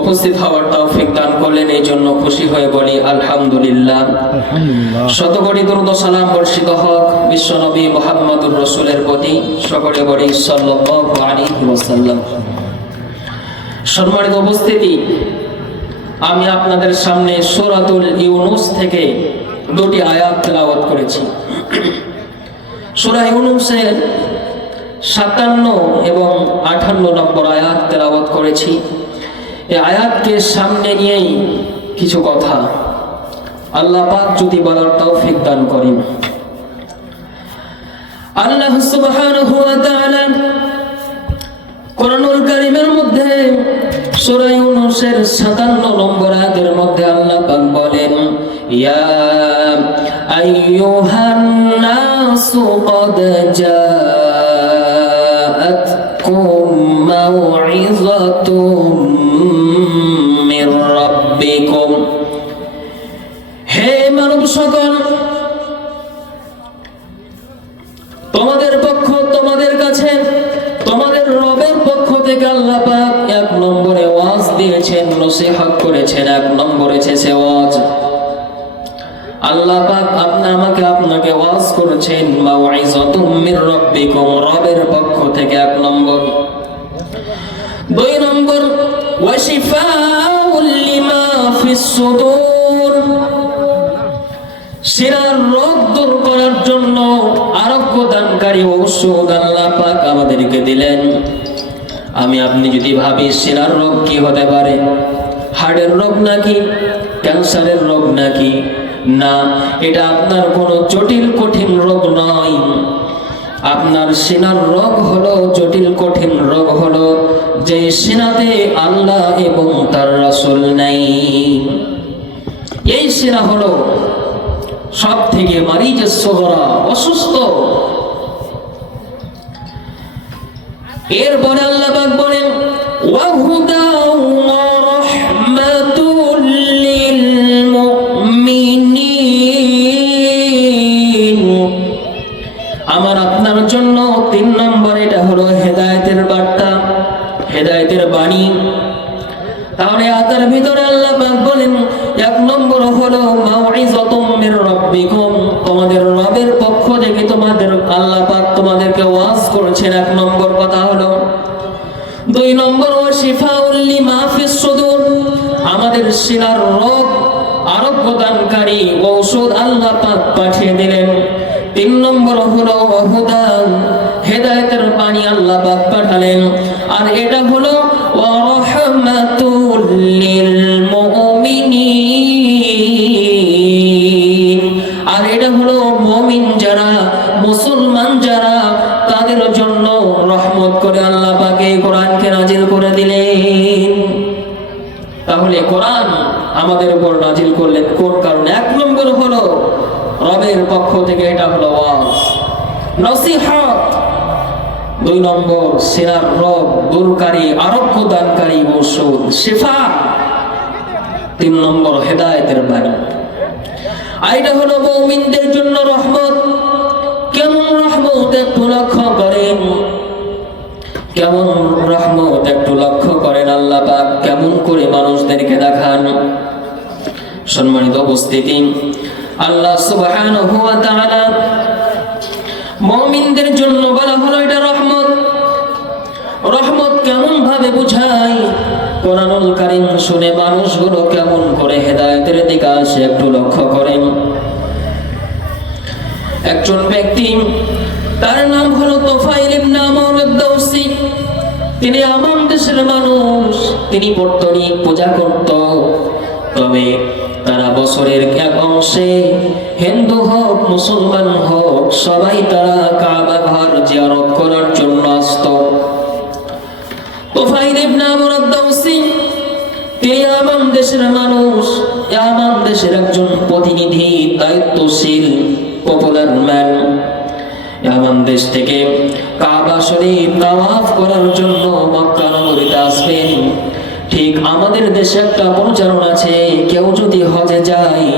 উপস্থিত হওয়ার তৌফিক দান করলেন এই জন্য খুশি হয়ে বলি আলহামদুলিল্লাহ। শতকোটি দুরুদ ও সালাম বর্ষিত হক বিশ্বনবী মোহাম্মদুর রসুলের প্রতি সকলে বলি সাল্লাল্লাহু আলাইহি ওয়াসাল্লাম। সম্মানিত উপস্থিতি আমি আপনাদের সামনে সূরাতুল ইউনুস থেকে দুটি আয়াত তেলাওয়াত করেছি। সূরা ইউনুসের সাতান্ন এবং আটান্ন নম্বর আয়াত তেলাওয়াত করেছি। এই আয়াতকে সামনে নিয়েই কিছু কথা। আল্লাহ পাক যদি বলার তৌফিক দান করেন। আল্লাহ সুবহানাহু ওয়া তাআলা কোরআনুল কারীমের মধ্যে সূরা ইউনূসের 57 নম্বর আয়াতের মধ্যে আল্লাহ পাক বলেন, ইয়া আইয়ুহান নাসু ক্বাদ জাআতকুম মাউইযাতুম নসিহত করেছেন এক নম্বরে ছেছে ওয়াজ। আল্লাহ পাক আপনি আমাকে আপনাকে ওয়াজ করেছেন মাউইযাতুম মির রাব্বিকুম, রবের পক্ষ থেকে এক নম্বর। দুই নম্বর, ওয়াশিফাউল লিমা ফিস সুদূর। শিরার রোগ দূর করার জন্য আরোগ্য দানকারী ঔষধ আল্লাহ পাক আমাদেরকে দিলেন। আমি আপনি যদি ভাবি শিরার রোগ কি হতে পারে হার্টের রোগ নাকি? ক্যান্সারের রোগ নাকি? না, এটা আপনার কোনো জটিল, কঠিন রোগ নয়। আপনার সিনার রোগ হলো, জটিল, কঠিন রোগ হলো, যে সিনাতে আল্লাহ এবং তার রাসূল নাই। এই সিনা হলো সব থেকে মারিজের সোহরা, অসুস্থ। এরপরে আল্লাহ বলেন ওয়াহুদা শিফাউল লিমা ফিস সুদূর। আমাদের শিলার রোগ আরোগ্য দানকারী ঔষধ আল্লাহ পাক পাঠিয়ে দিলেন। তিন নম্বর হলো হুদান হেদায়েতের পানি আল্লাহ পাক পাঠালেন। আর এটা হলো আমাদের উপর নাজিল করলেন। কোন কারণে? এক নম্বর হলো রবের পক্ষ থেকে এটা হলো দুই নম্বর, সিরার রব দূরকারী আরোগ্য দানকারী ঔষধ, শেফা। তিন নম্বর, হেদায়েতের বাণী। এটা হলো মুমিনদের জন্য রহমত। কেমন রহমত? একটু লক্ষ্য করেন। কেমন রহমত একটু লক্ষ্য করেন আল্লাহ পাক, কেমন করে মানুষদেরকে দেখান। সম্মানিত উপস্থিতি, আল্লাহ সুবহানাহু ওয়া তাআলা মুমিনদের জন্য বলা হলো এটা রহমত। রহমত কেমন ভাবে বুঝাই কোরআনুল কারীম শুনে মানুষগুলো কেমন করে হেদায়েতের দিকে আসে একটু লক্ষ্য করেন। একজন ব্যক্তি, তার নাম হলো তোফাইল ইবনে আমর আদ-দাউসি তিনি আমাম দেশের মানুষ, তিনি পর্তরিক পূজা করত। তবে তারা বছরের এক অংশে হিন্দু হোক, মুসলমান হোক, সবাই তারা কাবা ঘর জিয়ারত করার জন্য আসত। আমর দায়িত্বশীল পপুলার ম্যান ইয়ামান দেশ থেকে কাবা শরীফ তাওয়াফ করার জন্য মক্কা নগরীতে আসবেন। ঠিক আমাদের দেশে একটা প্রচারণ আছে, কেউ যদি হজে যায়,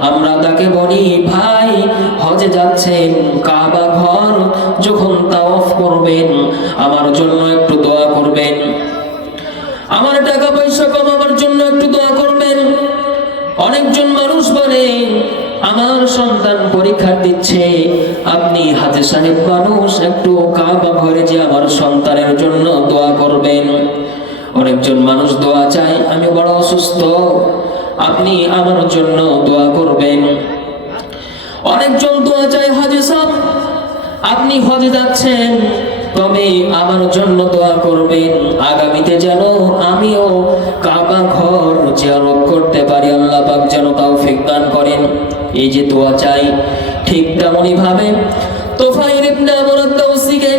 আমরা তাকে বলি, ভাই, হজে যাচ্ছেন, কাবা ঘর যখন তাওয়াফ করবেন, আমার জন্য একটু দোয়া করবেন। আমার টাকা পয়সা কমাবার জন্য একটু দোয়া করবেন। অনেকজন মানুষ বলে, আমার সন্তান পরীক্ষা দিচ্ছে। কমাবার সাহেব মানুষ, একটু কাবা ঘরে যে আমার সন্তানের জন্য দোয়া করবেন। অনেকজন মানুষ দোয়া চায় আমি বড় অসুস্থ। আপনি আমার জন্য দোয়া করবেন। অনেকজন দোয়া চায়, হাজি সাহেব, আপনি হজে যাচ্ছেন, তবে আমার জন্য দোয়া করবেন। আগামীতে যেন আমিও কাবা ঘর জিয়ারত করতে পারি, আল্লাহ পাক যেন তৌফিক দান করেন। এই যে দোয়া চাই তেমনই ভাবে। তোফাইল ইবনে আমর আদ-দাউসিকে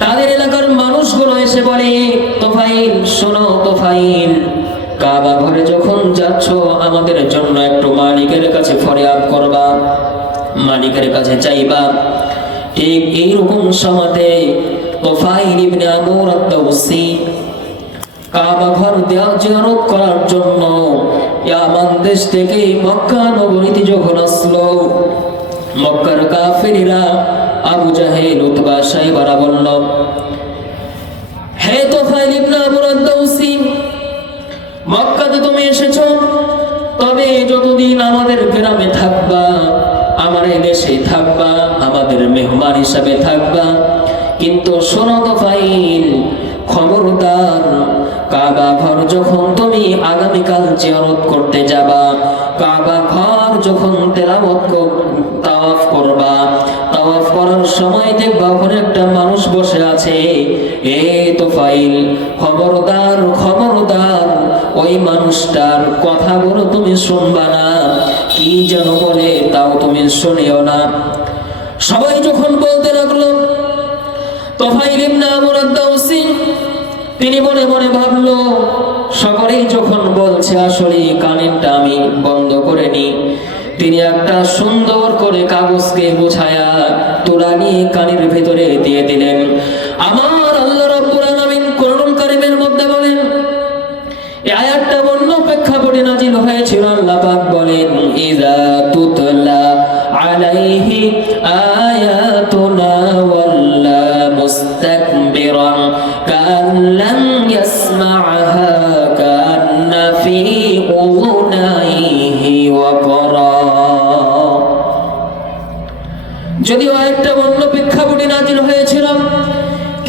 তাদের এলাকার মানুষগুলো এসে বলে তোফাইল শোনো তোফাইল কাবা ঘরে যখন যাচ্ছ, আমাদের জন্য একটু মালিকের কাছে ফরিয়াদ করবা, মালিকের কাছে চাইবা। ঠিক এইরকম সমাতে তোফাইল ইবনে আমর আদ-দাউসি কাবা ঘর দেওয়া জিয়ারত করার জন্য ইয়ামান দেশ থেকে মক্কা নগরীতে যখন আসলো মক্কার কাফেরিরা আবু জাহেল, উতবা সাহেবারা বলল, হে তোফাইল ইবনে আমর আদ-দাউসি মক্কাতে তুমি এসেছ? তবে যতদিন আমাদের গ্রামে থাকবা, আমার দেশে থাকবা, আমাদের মেহমান হিসাবে থাকবা। কিন্তু শোনো তো ফাইল খবরদার, কাবা ঘর যখন তুমি আগামীকাল জিয়ারত করতে যাবা, কাবা ঘর যখন তেলাওয়াত ফাইল খবরদার খবরদার ওই মানুষটার কথা কথাগুলো তুমি শুনবা না। কি যেন বলে তাও তুমি শুনিও না। সবাই যখন বলতে লাগল, তোফাইল ইবনে আমর তিনি মনে মনে ভাবলো, সকলেই যখন বলছে আসলে কানেরটা আমি বন্ধ করে নি। তিনি একটা সুন্দর করে কাগজকে গোছায়া তোলা নিয়ে কানের ভেতরে দিয়ে দিলেন।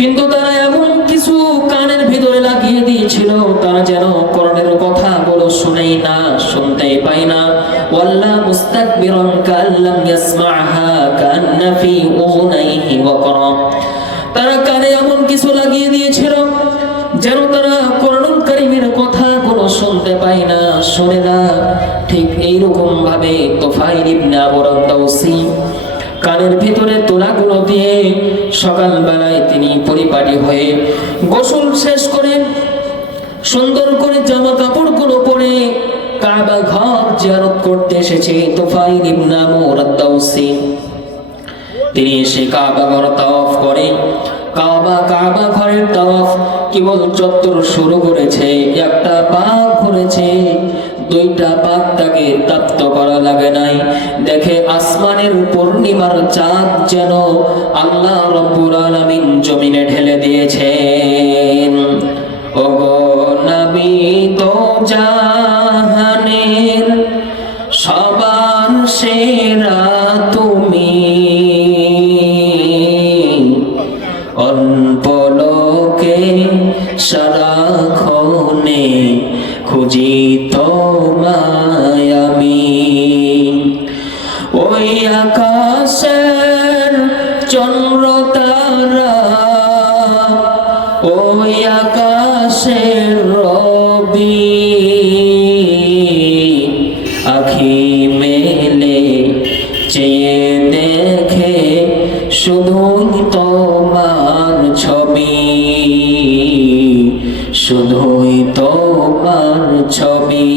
কিন্তু তারা এমন কিছু কানের ভিতরে লাগিয়ে দিয়েছিল, তারা যেন করণের কথা বলো শুনেই না, শুনতেই পায় না। ওয়াল্লা মুস্তাকবিরান কাল্লাম ইয়াসমা'হা কান্না ফি উযুনাইহি ওয়াকরা। তারা কানে এমন কিছু লাগিয়ে দিয়েছিল, যেন তারা করণুল কারিমের কথাগুলো শুনতে পায় না, শুনে না। ঠিক এইরকম ভাবে তোফাইল ইবনে আবু রাদ্দাউসি কানের ভিতরে তোলাগুলো দিয়ে সকালবেলায় তিনি পরিপাটি হয়ে গোসল শেষ করে সুন্দর করে জামা কাপড়গুলো পরে কাবা ঘর জিয়ারত করতে এসেছে তিনি এসে কাবা ঘর তাওয়াফ করে। কাবা কাবা ঘরের তাওয়াফ কেবল চত্বর শুরু করেছে, একটা পাক ঘুরেছে দুইটা পাক তাকে করা লাগে নাই। দেখে আসমানের পূর্ণিমার চাঁদ যেন আল্লাহ রব্বুল আলামিন জমিনে ঢেলে দিয়েছেন। ওগো নবী, তো জাহানের আখি মেলে চেয়ে দেখে শুধুই তোমার ছবি। শুধুই তোমার ছবি।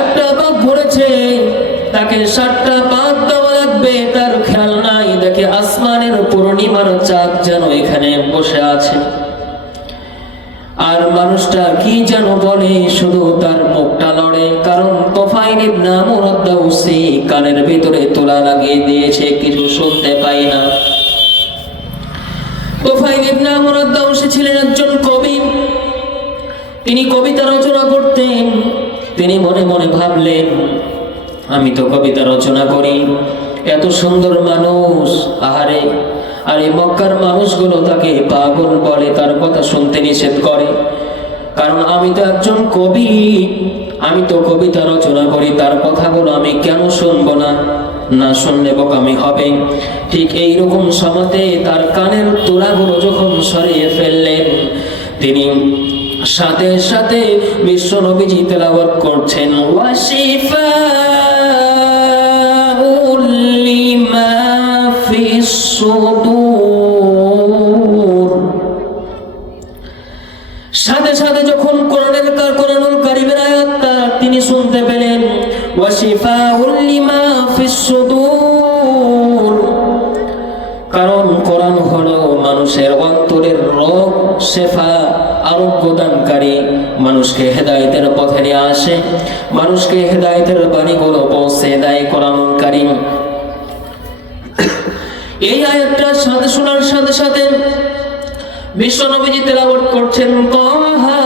একটা তাকে সাতটা বাঘ দেওয়া লাগবে, তার খেয়াল নাই, দেখে আসমানের পূর্ণিমার চাঁদ যেন এখানে বসে আছে। বলে শুধু তার মুখটা লড়ে, কারণ তোফাইল ইবনে আমর কানের ভিতরে তোলা লাগিয়ে দিয়েছে, কিছু শুনতে পাই না। তোফাইল ইবনে আমর ছিলেন একজন কবি। তিনি কবিতা রচনা করতেন। তিনি মনে মনে ভাবলেন, আমি তো কবিতা রচনা করি। এত সুন্দর মানুষ, আহারে! আর এই মক্কার মানুষগুলো তাকে পাগল বলে, তার কথা শুনতে নিষেধ করে। কারণ আমি তো একজন কবি। আমি তো কবিতা রচনা করি, তার কথাগুলো আমি কেন শুনব না? না শুনলে বোকামি হবে। ঠিক এইরকম সমাতে তার কানের তোলাগুলো যখন সরিয়ে ফেললেন, তিনি সাথে সাথে বিশ্ব নবীজি তেলাওয়াত করছেন ওয়াসিফা লিমা ফিস সুদূর সুদূর। কারণ কোরআন হলো মানুষের অন্তরের রোগ শেফা আরোগ্য দানকারী মানুষকে হেদায়েতের পথে নিয়ে আসে। মানুষকে হেদায়েতের বাণীগুলো পৌঁছে দেয় কোরআন এই আয়াতটা সাথে শোনার সাথে সাথে বিশ্ব নবীজি তেলাওয়াত করছেন, তাহা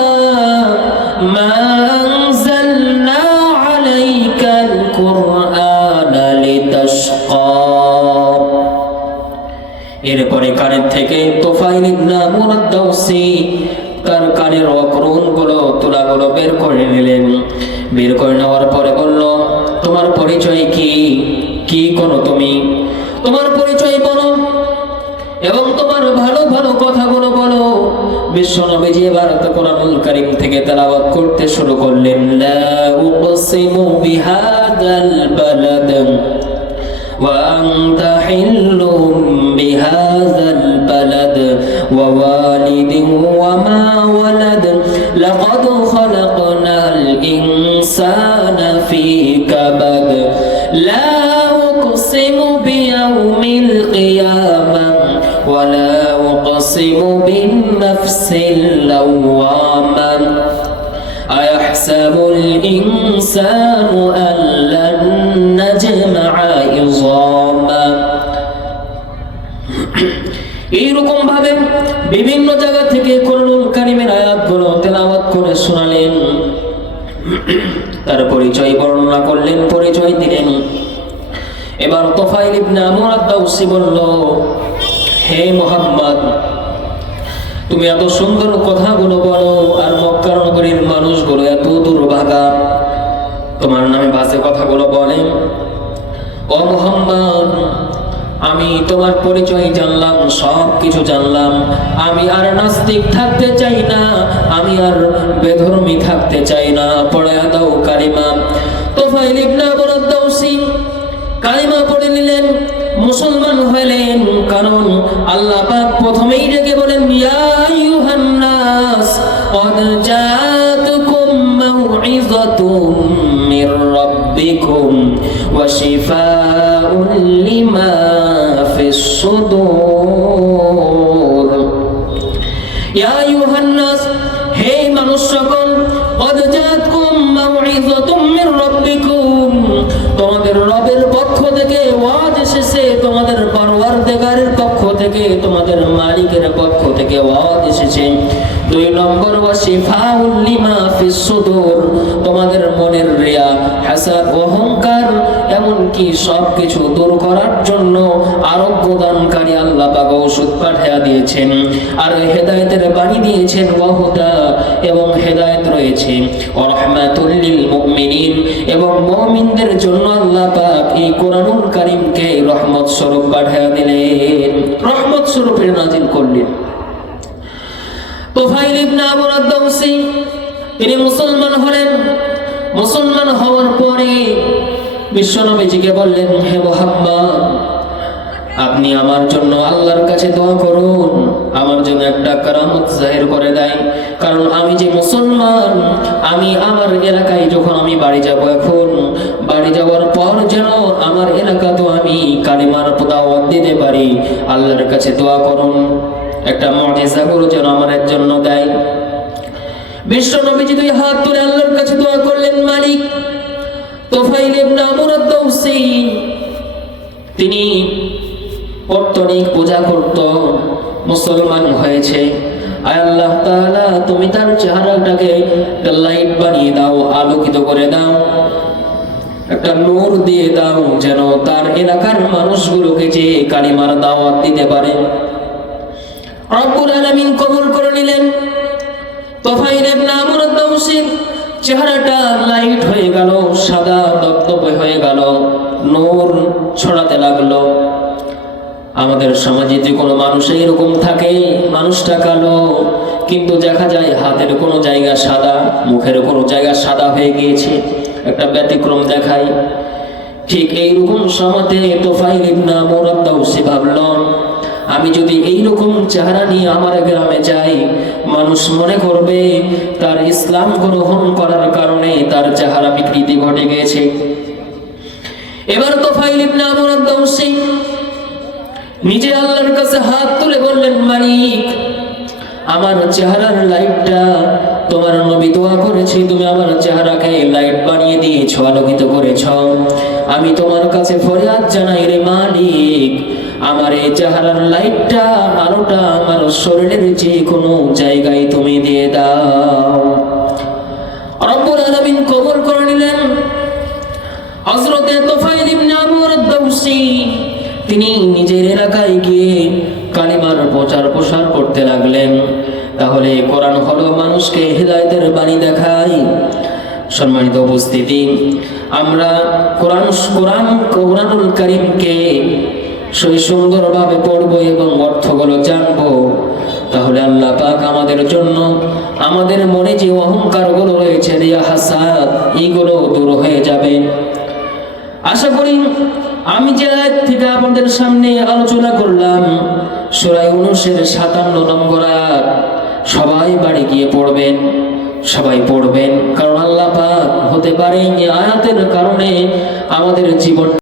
মা এরপরে কানের থেকে তার কানের অকরণগুলো তুলাগুলো বের করে নিলেন। বের করে নেওয়ার পরে বলল, তোমার পরিচয় কি? কি করো তুমি? তোমার পরিচয় বলো এবং তোমার ভালো ভালো কথাগুলো বলো। বিশ্ব নবীজি কোরআনুল কারীম থেকে তেলাওয়াত করতে শুরু করলেন, লা উকসিমু বিহাদাল বালাদ। وأنت حل بهذا البلد ووالد وما ولد. لقد خلقنا الإنسان في كبد. لا أقسم بيوم القيامة ولا أقسم بالنفس اللوامة. أيحسب الإنسان أن বিভিন্ন জায়গা থেকে করুণুল কারিমের আয়াতগুলো তেলাওয়াত করে শোনালেন। তার পরিচয় বর্ণনা করলেন, পরিচয় দিলেন। এবার তোফাইল ইবনে আমর আদ-দাউসি বলল, হে মোহাম্মদ, তুমি এত সুন্দর কথাগুলো বলো, আর মক্কার নগরীর মানুষগুলো এত দুর্ভাগা। তোমার নামে বাসে কথাগুলো বলে ও মোহাম্মদ আমি তোমার পরিচয় জানলাম সব কিছু জানলাম আমি আর নাস্তিক থাকতে চাই না আমি আর বেধর্মী থাকতে চাই না পড়ায়া দাও কালিমা তোফাইল ইবনে আবুর দাউসি কালিমা পড়ে নিলেন মুসলমান হলেন কারণ আল্লাহ পাক প্রথমেই ডেকে বলেন ইয়া আইয়ুহান নাস قد جاءتكم موعظة من ربكم وشفاء থেকে ওয়াজ এসেছে তোমাদের পরওয়ারদেগারের পক্ষ থেকে, তোমাদের মালিকের পক্ষ থেকে ওয়াজ এসেছে। দুই নম্বর ওয়া শিফাউল লিমা ফিস সুদুর, তোমাদের মনের রিয়া, হাসাদ অহংকার এমনকি সব কিছু দূর করার জন্য আরোগ্য দানকারী আল্লাহ পাক ওষুধ পাঠিয়ে দিয়েছেন। আর হেদায়েতের বাণী দিয়েছেন ওয়াহুদা এবং হেদায়েত রয়েছে। ও লিল মুমিনিন এবং মুমিনদের জন্য আল্লাহ পাক এই কোরআনুল কারীমকে রহমত স্বরূপ পাঠিয়ে দিলেন। রহমত স্বরূপে নাজিল করলেন। তোফাইল ইবনে আবু আদ-দাউসি তিনি মুসলমান হলেন। মুসলমান হওয়ার পরে বিশ্বনবীজিকে বললেন, হে মোহাম্মদ, আপনি আমার জন্য আল্লাহর কাছে দোয়া করুন। আমার জন্য একটা কারামত জাহির করে দেয়। কারণ আমি যে মুসলমান, আমি আমার এলাকায় যখন আমি বাড়ি যাব এখন, বাড়ি যাওয়ার পর যেন আমার এলাকাতেও আমি কালিমার দাওয়াত দিতে পারি। আল্লাহর কাছে দোয়া করুন। একটা মজেজা করো যেন আমার জন্য দেয়। বিশ্ব নবীজি দুই হাত তুলে আল্লাহর কাছে দোয়া করলেন, মালিক তোফাইল তিনি পূজা করত, মুসলমান হয়েছে। আল্লাহ তুমি তার চেহারাটাকে লাইট বানিয়ে দাও, আলোকিত করে দাও। একটা নূর দিয়ে দাও, যেন তার এলাকার মানুষগুলোকে যে কালিমার দাওয়াত দিতে পারে। রব্বুল আলামিন কবুল করে নিলেন। তোফাইল ইবনে আমর আদ-দাউসি চেহারাটা লাইট হয়ে গেল, সাদা দপদপে হয়ে গেল, নূর ছড়াতে লাগল। আমাদের সমাজে যে কোনো মানুষ এরকম থাকে, মানুষটা কালো, কিন্তু দেখা যায় হাতের কোনো জায়গা সাদা, মুখের কোনো জায়গা সাদা হয়ে গিয়েছে, একটা ব্যতিক্রম দেখায়। ঠিক এইরকম সমাজে তোফাইল ইবনা মোরাদ্দাউসি ভাবল, আমি যদি এইরকম চেহারা নিয়ে আমার গ্রামে যাই মানুষ মনে করবে তার ইসলাম গ্রহণ করার কারণে তার চেহারা বিকৃতি ঘটে গিয়েছে এবার তোফাইল ইবনা মোরাদ্দাউসি নিজে আল্লাহর কাছে হাত তুলে বললেন, মালিক, আমার চেহারার লাইটটা তোমার নবী দোয়া করেছি, তুমি আমার চেহারাকে লাইট বানিয়ে দিয়েছ, আলোকিত করেছ। আমি তোমার কাছে ফরিয়াদ জানাই রে মালিক আমার এই চেহারার লাইটটা আলোটা আমার শরীরের যে কোনো জায়গায় তুমি দিয়ে দাও। রব্বুল কবর করে নিলেন। হযরতে তিনি নিজের এলাকায় গিয়ে কালিমার প্রচার প্রসার করতে লাগলেন। তাহলে কোরআন হলো মানুষকে হৃদায়তের বাণী দেখায়। সম্মানিত উপস্থিতি, আমরা কোরআন কোরআন কোরআনুল করিমকে সেই সুন্দরভাবে পড়ব এবং অর্থগুলো জানব। তাহলে আল্লাহ পাক আমাদের জন্য আমাদের মনে যে অহংকার অহংকারগুলো রয়েছে রিয়া এইগুলো দূর হয়ে যাবে। আশা করি আমি যে থেকে আপনাদের সামনে আলোচনা করলাম সুরাই উনুশের সাতান্ন নম্বর আয়াত, সবাই বাড়ি গিয়ে পড়বেন, সবাই পড়বেন। কারণ আল্লাহ পাক হতে পারে আয়াতের কারণে আমাদের জীবন